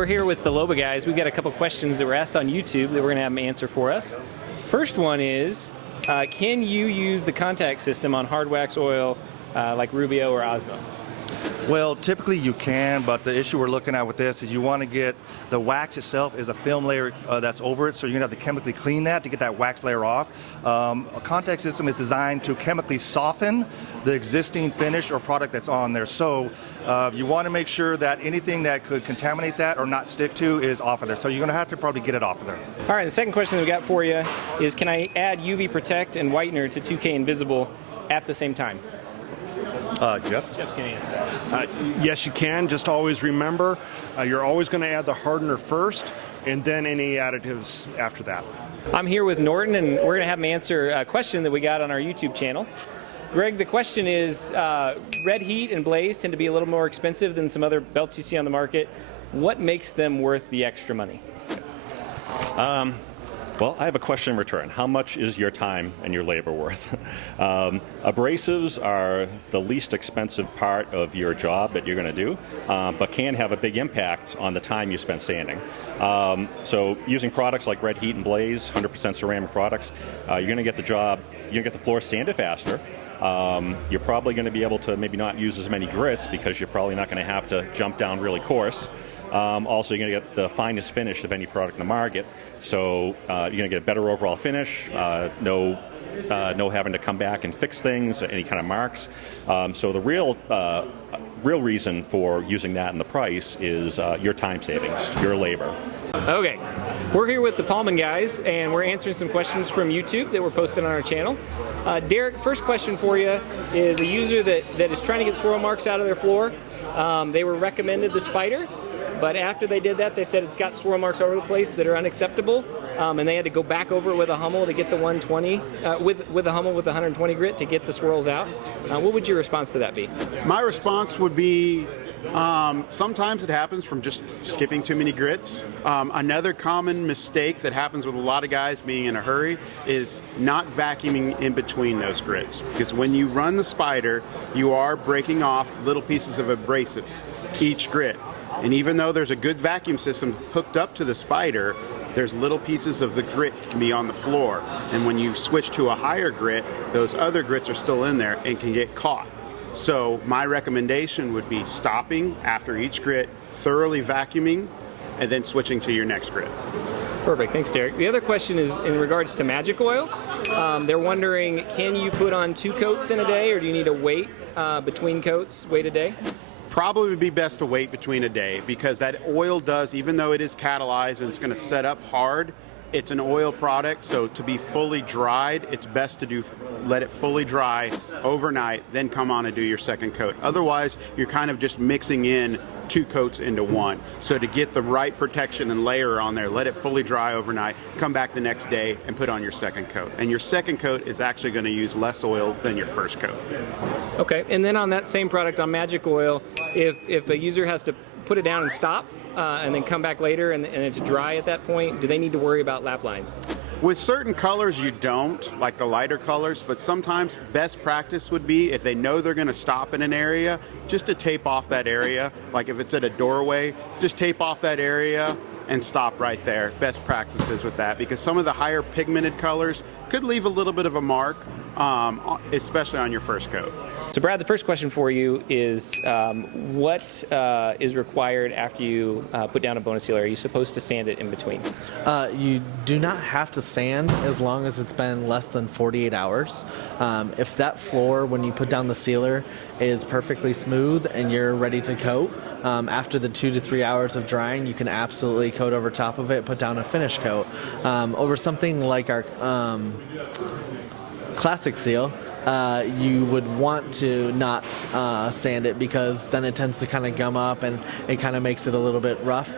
we're here with the Loba guys. We've got a couple questions that were asked on YouTube that we're going to have them answer for us. First one is, can you use the contact system on hard wax oil like Rubio or Osmo? Well, typically you can, but the issue we're looking at with this is you want to get the wax itself is a film layer that's over it, so you're going to have to chemically clean that to get that wax layer off. A contact system is designed to chemically soften the existing finish or product that's on there. So you want to make sure that anything that could contaminate that or not stick to is off of there. So you're going to have to probably get it off of there. All right, the second question that we got for you is, can I add UV Protect and Whitener to 2K Invisible at the same time? Jeff? Jeff's going to answer that. Yes, you can. Just always remember, you're always going to add the hardener first, and then any additives after that. I'm here with Norton, and we're going to have him answer a question that we got on our YouTube channel. Greg, the question is, Redheat and Blaze tend to be a little more expensive than some other belts you see on the market. What makes them worth the extra money? Well, I have a question in return. How much is your time and your labor worth? Abrasives are the least expensive part of your job that you're going to do, but can have a big impact on the time you spend sanding. So using products like Redheat and Blaze, 100% ceramic products, you're going to get the job, you're going to get the floor sanded faster. You're probably going to be able to maybe not use as many grits because you're probably not going to have to jump down really coarse. Also, you're going to get the finest finish of any product in the market, so you're going to get a better overall finish, no having to come back and fix things, any kind of marks. So the real reason for using that in the price is your time savings, your labor. Okay, we're here with the Pallmann guys, and we're answering some questions from YouTube that were posted on our channel. Derek, first question for you is a user that is trying to get swirl marks out of their floor. They were recommended the Spider. But after they did that, they said it's got swirl marks all over the place that are unacceptable, and they had to go back over it with a Hummel to get the 120, with a Hummel with the 120 grit to get the swirls out. What would your response to that be? My response would be, sometimes it happens from just skipping too many grits. Another common mistake that happens with a lot of guys being in a hurry is not vacuuming in between those grits. Because when you run the Spider, you are breaking off little pieces of abrasives each grit. And even though there's a good vacuum system hooked up to the Spider, there's little pieces of the grit can be on the floor. And when you switch to a higher grit, those other grits are still in there and can get caught. So my recommendation would be stopping after each grit, thoroughly vacuuming, and then switching to your next grit. Perfect, thanks Derek. The other question is in regards to magic oil. They're wondering, can you put on 2 coats in a day, or do you need to wait between coats, wait a day? Probably would be best to wait between a day, because that oil does, even though it is catalyzed and it's going to set up hard, it's an oil product, so to be fully dried, it's best to let it fully dry overnight, then come on and do your second coat. Otherwise, you're kind of just mixing in 2 coats into one. So to get the right protection and layer on there, let it fully dry overnight, come back the next day and put on your second coat. And your second coat is actually going to use less oil than your first coat. Okay, and then on that same product, on magic oil, if a user has to put it down and stop, and then come back later and it's dry at that point, do they need to worry about lap lines? With certain colors you don't, like the lighter colors, but sometimes best practice would be, if they know they're going to stop in an area, just to tape off that area. Like if it's at a doorway, just tape off that area and stop right there. Best practices with that, because some of the higher pigmented colors could leave a little bit of a mark, especially on your first coat. So Brad, the first question for you is, what is required after you put down a Bona sealer? Are you supposed to sand it in between? You do not have to sand as long as it's been less than 48 hours. If that floor, when you put down the sealer, is perfectly smooth and you're ready to coat, after the 2 to 3 hours of drying, you can absolutely coat over top of it, put down a finish coat. Over something like our classic seal, you would want to not sand it, because then it tends to kind of gum up and it kind of makes it a little bit rough.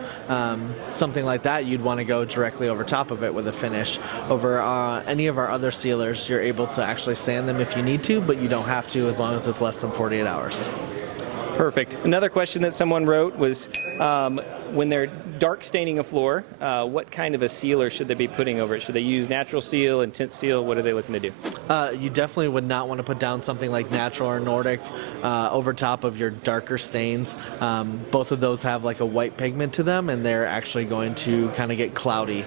Something like that, you'd want to go directly over top of it with a finish. Over any of our other sealers, you're able to actually sand them if you need to, but you don't have to as long as it's less than 48 hours. Perfect. Another question that someone wrote was, when they're dark staining a floor, what kind of a sealer should they be putting over it? Should they use natural seal and tint seal? What are they looking to do? You definitely would not want to put down something like natural or Nordic over top of your darker stains. Both of those have like a white pigment to them, and they're actually going to kind of get cloudy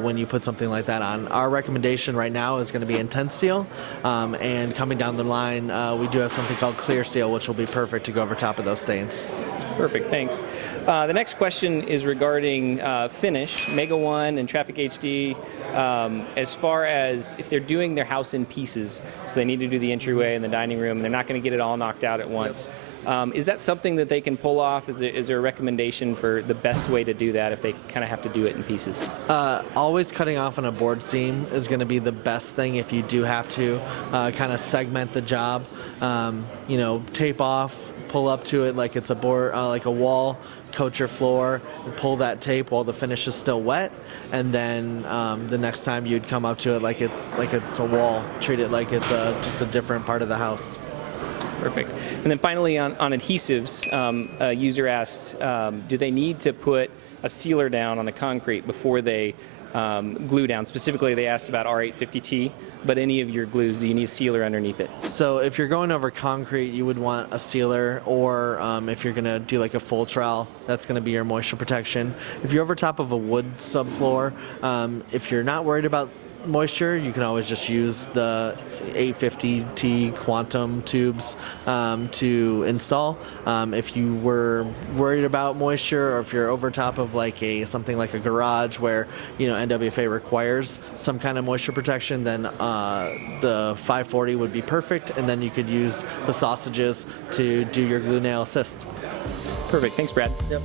when you put something like that on. Our recommendation right now is going to be intense seal, and coming down the line, we do have something called clear seal, which will be perfect to go over top of those stains. Perfect, thanks. The next question is regarding finish, Mega One and Traffic HD. As far as if they're doing their house in pieces, so they need to do the entryway and the dining room, and they're not going to get it all knocked out at once. Is that something that they can pull off? Is there a recommendation for the best way to do that if they kind of have to do it in pieces? Always cutting off on a board seam is going to be the best thing if you do have to kind of segment the job. Tape off, pull up to it like it's a board, like a wall, coat your floor, pull that tape while the finish is still wet, and then the next time you'd come up to it like it's a wall. Treat it like it's just a different part of the house. Perfect. And then finally on adhesives, a user asked, do they need to put a sealer down on the concrete before they glue down? Specifically, they asked about R850T, but any of your glues, do you need a sealer underneath it? So if you're going over concrete, you would want a sealer, or if you're going to do like a full trowel, that's going to be your moisture protection. If you're over top of a wood subfloor, if you're not worried about moisture, you can always just use the 850T quantum tubes to install. If you were worried about moisture, or if you're over top of like something like a garage where NWFA requires some kind of moisture protection, then the 540 would be perfect, and then you could use the sausages to do your glue nail assist. Perfect. Thanks, Brad. Yep.